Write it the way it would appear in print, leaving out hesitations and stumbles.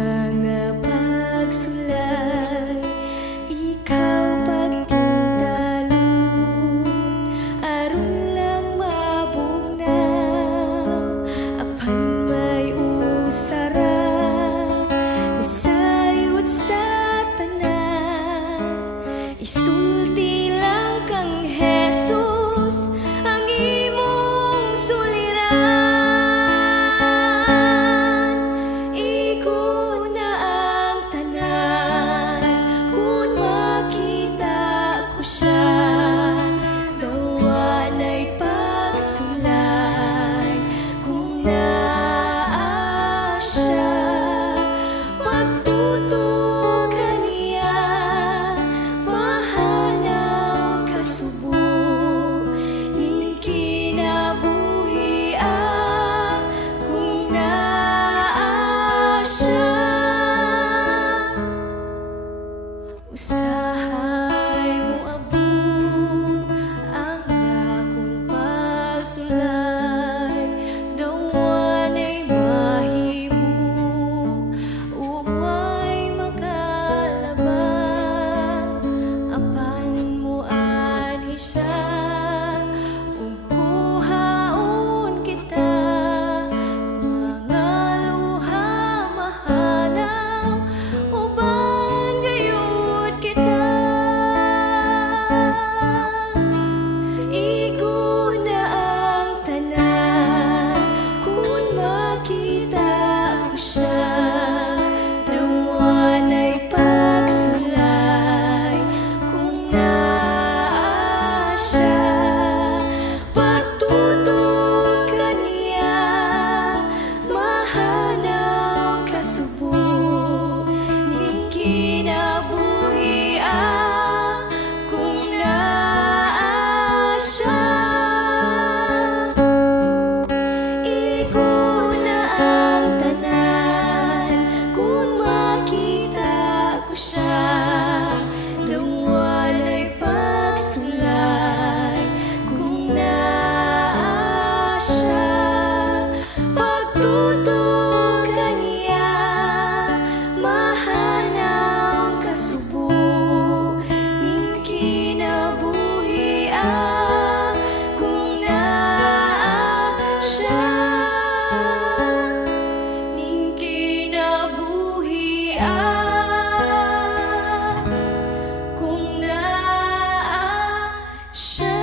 mga pagsulay, ikaw pagtindalon, aron lang mabugnaw, apan may usara, nasayod sa tanan, isulti lang kang Jesus ang imong suliran. Iko na ang tanan, kung makita ko siya, dawanay pagsulay, kung naa siya, pagtutok kaniya, mahanaw kasubo, ning kinabuhian, kung naa siya. Usahay mo abot ang dakong pagsulay, dawanay mahimo ug way makalaban, apan mo ani siya ug kuhaon kita, mga luha mahanaw uban gayud kita. Iko na ang tanan, kung makita ko siya, dawanay pagsulay, kung naa siya, pagtutok kaniya, mahanaw kasubo, ning kinabuhian, kung naa siya. Iko na ang tanan, kung makita ko siya, dawanay pagsulay, kung naa siya, pagtutok kaniya, mahanaw kasubo, ning kinabuhian, kung naa siya, ning kinabuhian, kung naa siya.